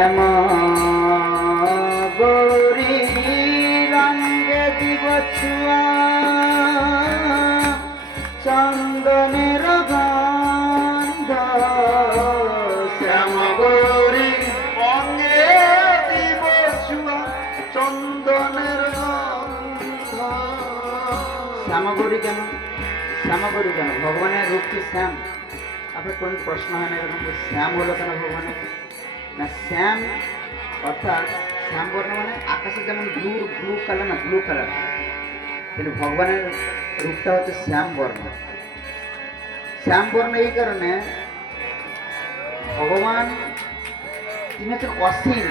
শ্যাম গৌরী রঙ্গে দিব ছুয়া চন্দনের গন্ধ শ্যাম গৌরী রঙ্গে দিব ছুয়া চন্দনের গন্ধ। শ্যামগৌরী কেন? শ্যামগৌরী কেন? ভগবানের রূপ কি শ্যাম? আপনার কোন প্রশ্ন হয় না এরকম যে শ্যাম হলো কেন ভগবানের? না, শ্যাম অর্থাৎ শ্যাম বর্ণ মানে আকাশে যেমন ব্লু ব্লু কালার, না ব্লু কালার, কিন্তু ভগবানের রূপটা হচ্ছে শ্যাম বর্ণ। শ্যাম বর্ণ এই কারণে, ভগবান তিনি হচ্ছেন অসীম।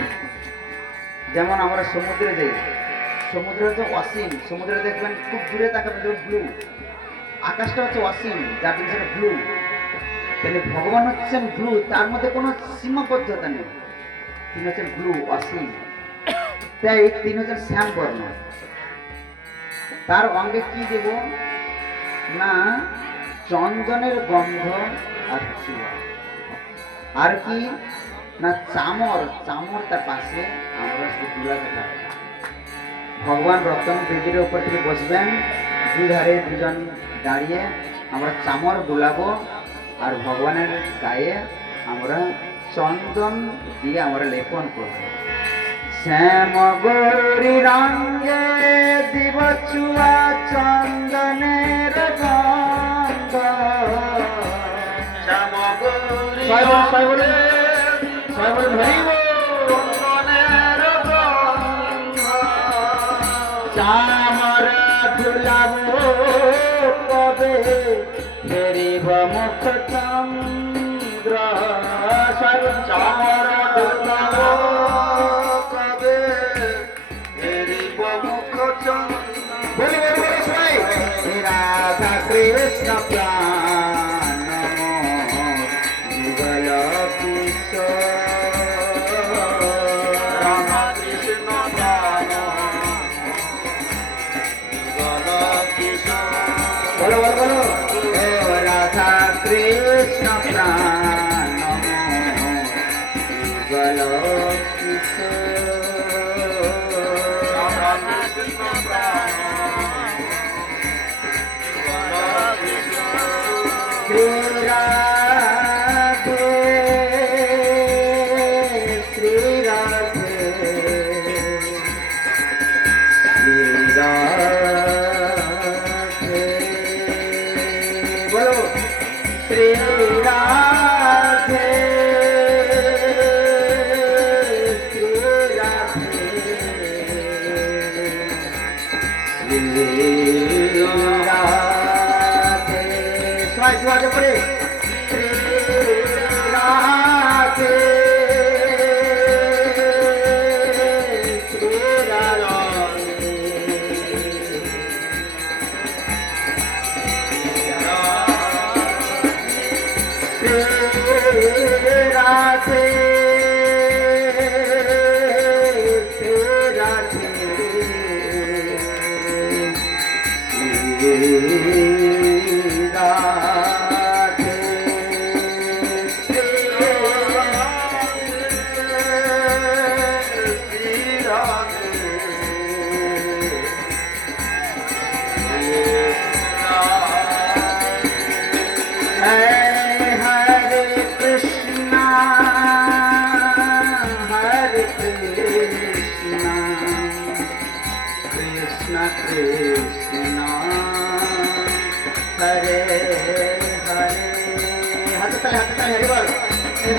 যেমন আমরা সমুদ্রে যাই, সমুদ্র হচ্ছে অসীম, সমুদ্রে দেখবেন খুব দূরে তাকাবেন যেমন ব্লু, আকাশটা হচ্ছে অসীম যার জন্য সেটা ব্লু। তাহলে ভগবান হচ্ছেন ব্লু, তার মধ্যে কোনো সীমাবদ্ধতা নেই, তিনি হচ্ছেন ব্লু, অসীম, তাই তিনি হচ্ছেন শ্যাম বর্ণ। তার অঙ্গে কি দেব না চন্দনের গন্ধ আর চুয়া, আর কি না চামর, চামর তার পাশে আমরা দুলাতে থাকবো। ভগবান রতন বেদির উপর থেকে বসবেন, দুধারে দুজন দাঁড়িয়ে আমরা চামর বুলাবো, আর ভগবানের গায়ে আমরা চন্দন দিয়ে আমরা লেপন করব। শ্যাম গৌরী রঙ্গে দিব ছুয়া চন্দনের গন্ধ। শ্যাম গৌরী চন্দনের গন্ধ। চামর ধুলাবো কবে ফেরিব মুখ চন্দ্র। চামর ধুলাবো কবে ফেরিব মুখ চন্দ্র। রাধা কৃষ্ণ প্রাণ যুগল কিশোর। রাধা কৃষ্ণ প্রাণ যুগল কিশোর। বলো বলো বলো, রাধা কৃষ্ণ প্রাণ যুগল কিশোর। রাধা কৃষ্ণ প্রাণ শ্রী রাধে শ্রী রাধে শ্রী রাধে। বলো শ্রী রাধে শ্রী রাধে শ্রী রাধে। সবাই দুহাতে করে শ্রী রাধে শ্রী রাধে শ্রী রাধে শ্রী রাধে শ্রী রাধে শ্রী হরে কৃষ্ণ হরে কৃষ্ণ কৃষ্ণ কৃষ্ণ হরে হরে। হাতে তালে হাতে তালে হরে বল।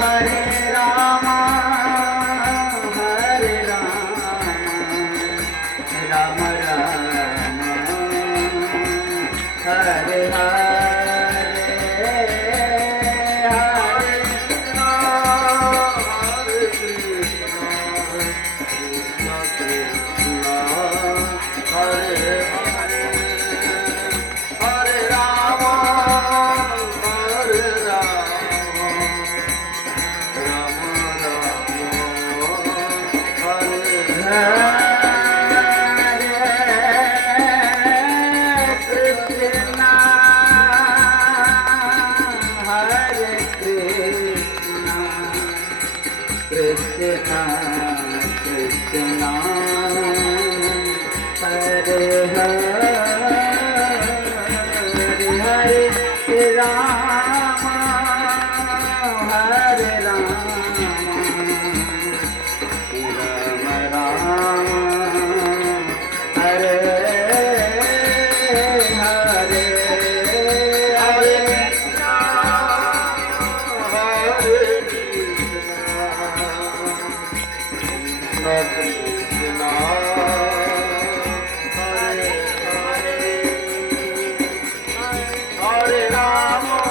হরে রাম হরে রাম রাম রাম হরে হরে। Rama कृष्णा कृष्णा हरे हरे हरे राम हरे राम राम राम हरे हरे हरे कृष्ण हरे हरे हरे राम राम राम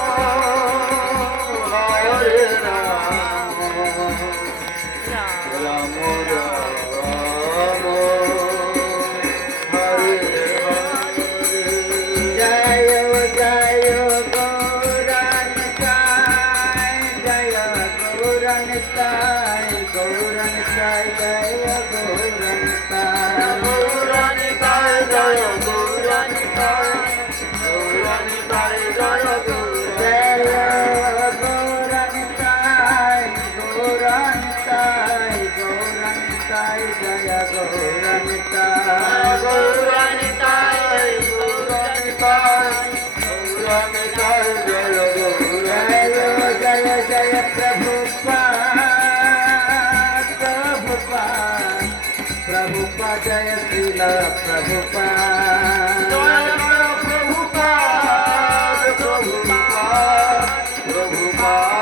हरे हरे जय जय गौरनिताय जय गौरनिताय गौरनिताय जय गौरनिताय गौरनिताय जय गौरनिताय गौरनिताय जय गौरनिताय गौरनिताय गौरनिताय जय गौरनिताय गौरनिताय गौरनिताय गौरनिताय जय गौरनिताय जय जय प्रभुपाद प्रभुपाद प्रभुपाद जय श्रील प्रभुपाद प्रभुपाद प्रभुपाद प्रभुपाद